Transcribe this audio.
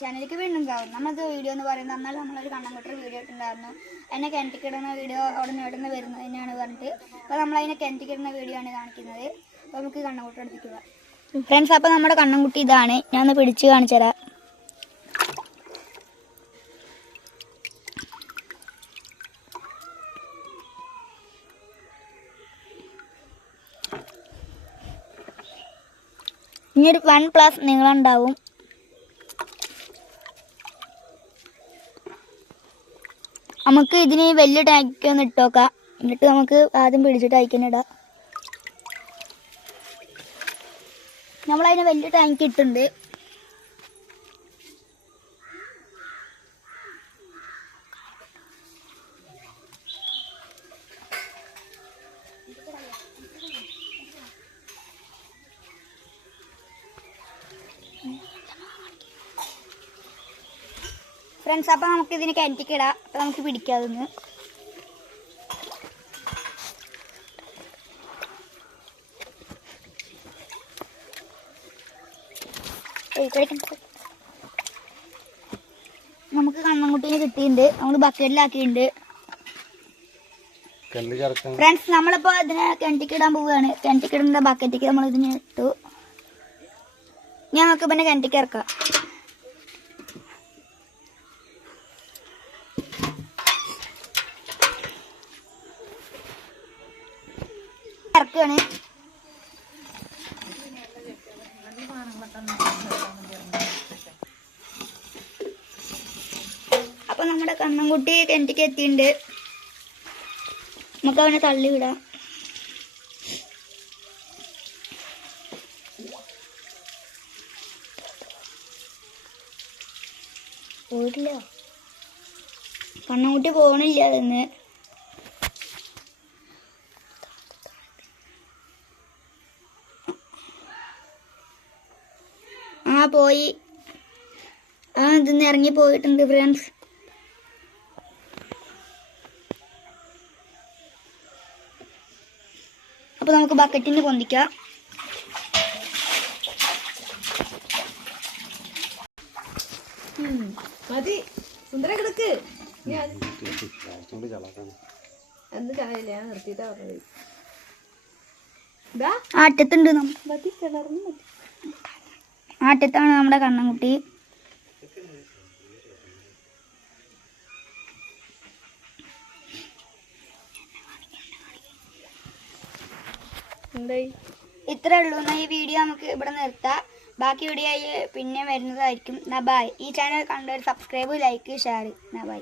ചാനലിലേക്ക് വീണ്ടും കാവും. നമ്മളത് വീഡിയോ എന്ന് പറയുന്നത് എന്നാലും നമ്മളൊരു കണ്ണൻകുട്ടി വീഡിയോ ഇട്ടുണ്ടായിരുന്നു. അതിനെ കിണറ്റിക്കിടുന്ന വീഡിയോ അവിടെ നേടുന്ന വരുന്നത് തന്നെയാണ് പറഞ്ഞിട്ട്. അപ്പോൾ നമ്മളതിനെ കിണറ്റിക്കിടുന്ന വീഡിയോ ആണ് കാണിക്കുന്നത്. അപ്പോൾ നമുക്ക് കണ്ണൻകുട്ടി എടുപ്പിക്കുക ഫ്രണ്ട്സ്. അപ്പോൾ നമ്മുടെ കണ്ണൻകുട്ടി ഇതാണ്. ഞാനൊന്ന് പിടിച്ച് കാണിച്ചു തരാം. ഇനിയൊരു 1+ നീളമുണ്ടാവും. നമുക്ക് ഇതിന് വലിയ ടാങ്ക് ഒന്ന് ഇട്ട് നോക്കാം. എന്നിട്ട് നമുക്ക് ആദ്യം പിടിച്ചിട്ട് അയക്കാനിടാം. നമ്മളതിന് വലിയ ടാങ്ക് ഇട്ടുണ്ട്. ഫ്രണ്ട്സ്, അപ്പോൾ നമുക്ക് ഇതിന് കിണറ്റിക്കിടാം. അപ്പോൾ നമുക്ക് പിടിക്കാതെന്ന് നമുക്ക് കണ്ണൻകുട്ടീനെ കിട്ടിയിട്ടുണ്ട്. നമ്മൾ ബക്കറ്റിലാക്കിയിട്ടുണ്ട്. ഫ്രണ്ട്സ്, നമ്മളിപ്പോൾ ഇതിനെ കിണറ്റിക്കിടാൻ പോവുകയാണ്. കിണറ്റിക്കിടേണ്ട ബക്കറ്റിക്ക് നമ്മൾ ഇതിനെ ഇട്ടു. ഞാൻ നമുക്ക് പിന്നെ കിണറ്റിക്ക് ഇറക്കാം. ഇറക്കുകയാണ്. അപ്പൊ നമ്മുടെ കണ്ണൻകുട്ടി കിണറ്റിക്ക് എത്തിയിട്ടുണ്ട്. നമുക്ക് അവനെ തള്ളി വിടാം. പോയിട്ടില്ല, കണ്ണൻകുട്ടി പോണില്ല. അതെന്ന് പോയി. ഇതിന്ന് ഇറങ്ങി പോയിട്ടുണ്ട് ഫ്രണ്ട്സ്. അപ്പൊ നമുക്ക് ബക്കറ്റിന് പൊന്തിക്കാം. മതി സുന്ദര കിടക്ക്. നിർത്തിട്ടാ പറഞ്ഞത്. ആറ്റത്തുണ്ട്. ആറ്റത്താണ് നമ്മുടെ കണ്ണൻകുട്ടി. ഇത്രേ ഉള്ളൂ. ഈ വീഡിയോ നമുക്ക് ഇവിടെ നിർത്താം. ബാക്കി വീഡിയോ പിന്നെ വരുന്നതായിരിക്കും. ബൈ. ഈ ചാനൽ കണ്ടവർ സബ്സ്ക്രൈബ്, ലൈക്ക്, ഷെയർ. ബൈ.